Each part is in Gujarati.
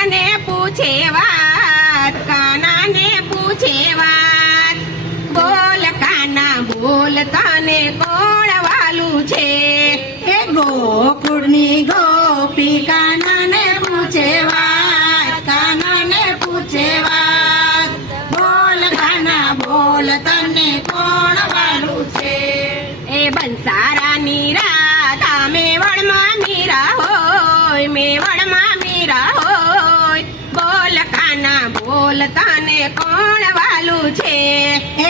કાનાને પૂછે વાત, કાનાને પૂછે વાત. બોલ કાના બોલ તને કોણ વાલું છે? એ ગોકુળની ગોપી કાનાને પૂછે વાત, કાનાને પૂછે વાત. બોલ કાના બોલ તને કોણ વાલું છે? એ બંસારાની રાધા મેવડમાં મીરા હોય, મેવડમાં મીરા હોય. બોલ કાના બોલ તને કોણ વાલું છે?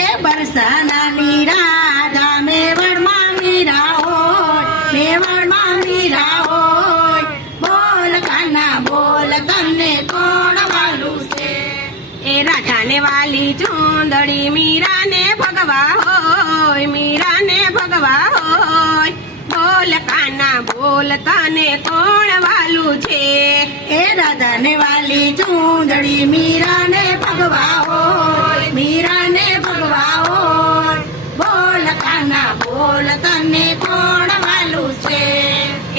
એ બરસાનાની રાધા મેવાડમાં મીરા હોય, મેવાડમાં મીરા હોય. બોલ કાના બોલ તને કોણ વાલું છે? એ રાધાને વાલી ચૂંદડી મીરાને ભગવા હોય, મીરાને ભગવા હોય. બોલ કાના બોલ તને કોણ વાલું છે? એ રાધાને વાલી ચૂંદડી મીરાને ભગવા હોય, મીરાને ભગવા હોય. બોલ કાના બોલ તને કોણ વાલું છે?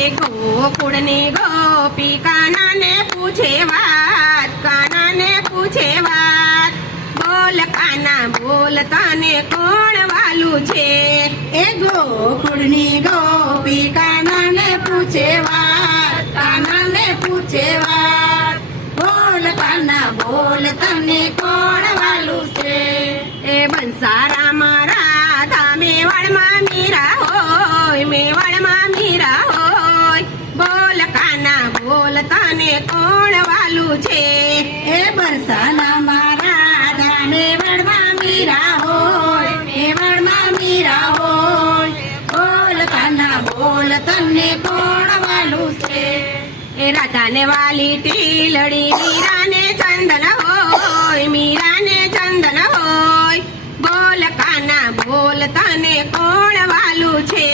એ ગોકુળની ગોપી કાનાને પૂછે વાત, કાનાને પૂછે વાત. બોલ કાના બોલ તને કોણ વાલું છે? એ ગોકુળની ગોપી કાનાને પૂછે વાત, કાનાને પૂછે વાત. બોલ કાના બોલ તને કોણ વાલું છે? એ બંસારામાં રાધા મેવાડમાં મીરા હોય, મેવાડમાં મીરા હોય. બોલ કાના બોલ તને કોણ વાલું છે? એ બરસાનામાં રાધા મેવાડમાં મીરા હોય, મેવાડમાં મીરા હોય. બોલ કાના બોલ તને કોણ વાલું છે? એ રાધાને વાલી ટીલડી મીરાને ચંદન હોય, મીરાને ચંદન હોય. બોલ કાના બોલ તને કોણ વાલું છે?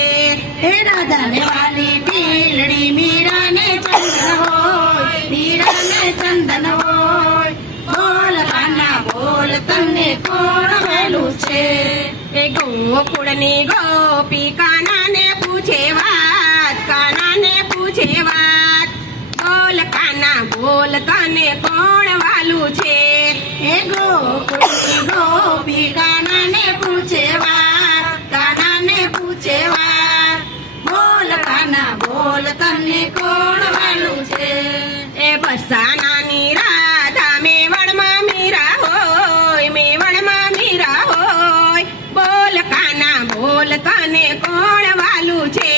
એ રાધાને વાલી ટીલડી મીરાને ચંદન હોય, મીરાને ચંદન હોય. બોલ કાના બોલ તને કોણ વાલું છે? એ ગોકુળની ગોપી કાનાને પૂછે વાત, કાનાને પૂછે વાત. બોલ કાના બોલ તને કોણ વાલું છે? એ ગોકુળની ગોપી કાનાને પૂછે વાત, કાનાને પૂછે વાત. બોલ કાના બોલ તને કોણ વાલું છે? એ બરસાનાની રાધા મેવડમાં મીરા હોય, મેવડમાં મીરા હોય. બોલ કાના બોલ તને કોણ વાલું છે?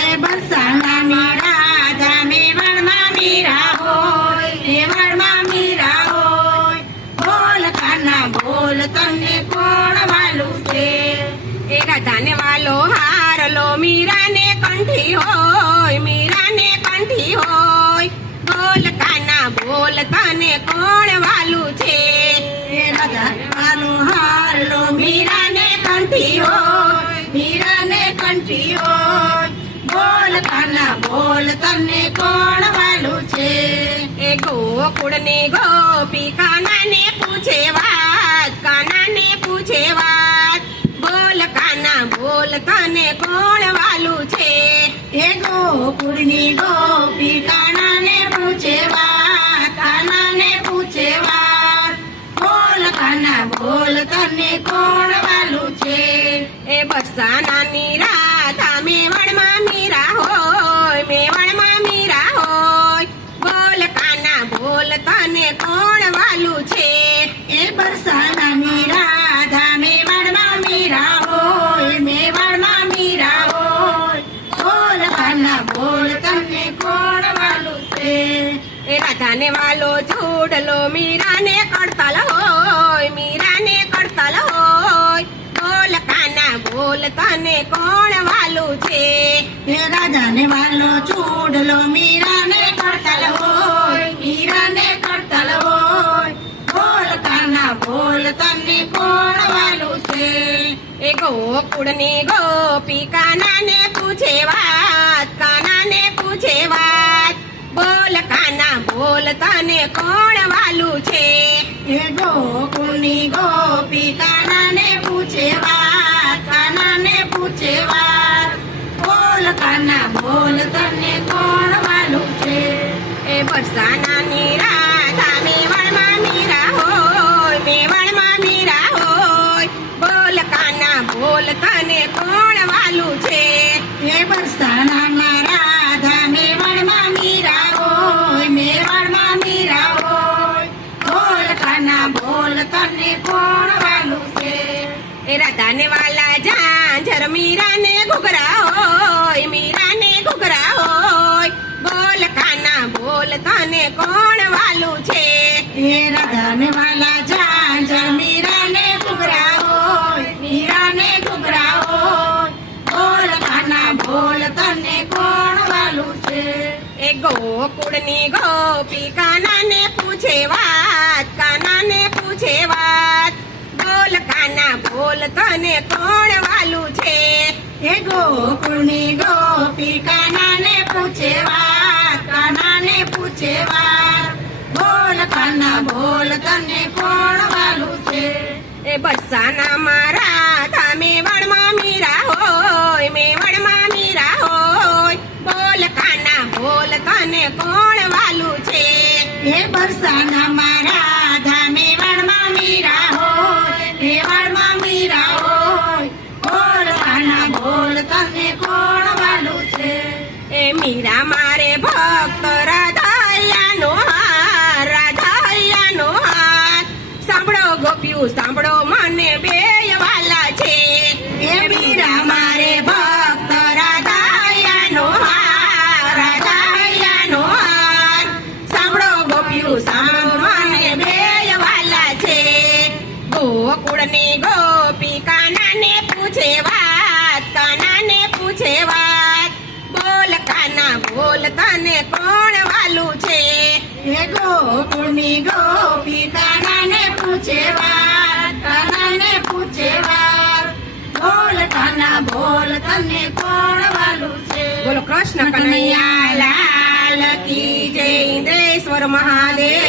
એ બરસાનાની રાધા મેવાડમાં મીરા હોય, મેવાડમાં મીરા હોય. બોલ કાના બોલ તને કોણ વાલું છે? એ રાધાને વાલો હારલો મીરાને કંઠી હોય, મીરાને કંઠી હોય. બોલ કાના બોલ તને કોણ વાલું છે? એ રાધા વાલું હારલો મીરાને કંઠી હોય, મીરાને કંઠી હોય. બોલ કાના બોલ તને કોણ વાલું છે? એ ગોકુળની ગોપી કાનાને પૂછે વાત, કાનાને પૂછે વાત. બોલ કાના બોલ તને કોણ વાલું છે? એ ગોકુળની ગોપી કાનાને પૂછે વાત, કાનાને પૂછે વાત. બોલ કાના બોલ તને કોણ વાલું છે? એ બરસાનાની રાધા મેવડમાં મીરા હોય, મેવડમાં મીરા હોય. બોલ કાના બોલ તને કોણ વાલું છે? એ બરસાનાની રાધા મેવાડમાં મીરા હોય, મેવાડમાં મીરા હોય. બોલ કાના બોલ તને કોણ વાલું છે? એ રાધાને વાલો જોડલો મીરાને કડતલ હોય, મીરાને કડતલ હોય. બોલ કાના બોલ તને કોણ વાલું છે? એ રાધાને વાલો ચૂડલો મીરાને કરતલ હોય, મીરાને કરતલ હોય. બોલ કાના બોલ તને કોણ વાલું છે? એ ગોકુળની ગોપી કાનાને પૂછે વાત, કાનાને પૂછે વાત. બોલ કાના બોલ તને કોણ વાલું છે? એ ગોકુળની ગોપી કાનાને પૂછે વાત, કાનાને પૂછે વાત. બોલ કાના બોલ તને કોણ વાલું છે? એ બરસાનાની રાત કોણ વાલું છે હે રાધાને વાલા ઝાંઝર મીરાને ઘૂઘરા હોય મીરાને ઘૂઘરા હોય બોલ કાના બોલ તને કોણ વાલું છે એ ગોકુળની ગોપી કાનાને પૂછે વાત કાનાને પૂછે વાત બોલ કાના બોલ તને કોણ વાલું છે હે ગોકુળની ગોપી કાનાને પૂછે વાત કાનાને પૂછે વાત બોલ કાના બોલ તને કોણ વાલું છે એ બસાના મારા થા મેવાડમાં મીરા હોય મેવાડમાં મીરા હોય બોલ કાના બોલ તને કોણ વાલું છે હે બરસાના મારા ધામે વણમાં મીરા હોય હે વણમાં મીરા હોય બોલ કાના બોલ તને કોણ વાલું છે એ મીરા મારે ભક્ત રાધાયાનો હાર રાધાયાનો હાર સાંભળો ગોપ્યું સાંભળો મને બે વાલા છે હે મીરા મારે ભક્ત રાધાયાનો હાર રાધાયાનો હાર સાંભળો ગોપ્યું સાંભળો મને બે વાલા છે ગોકુળની ગોપી કાનાને પૂછે વાત કાનાને પૂછે વાત બોલ કાના બોલ તને કોણ વાલું છે હે ગોકુળની ગોપી કાનાને પૂછે વાત કાનાને પૂછે વાત બોલ કાના બોલ તને કોણ વાલું છે બોલો કૃષ્ણ કનૈયા લાલ કી જય ઇન્દ્રેશ્વર મહાદેવ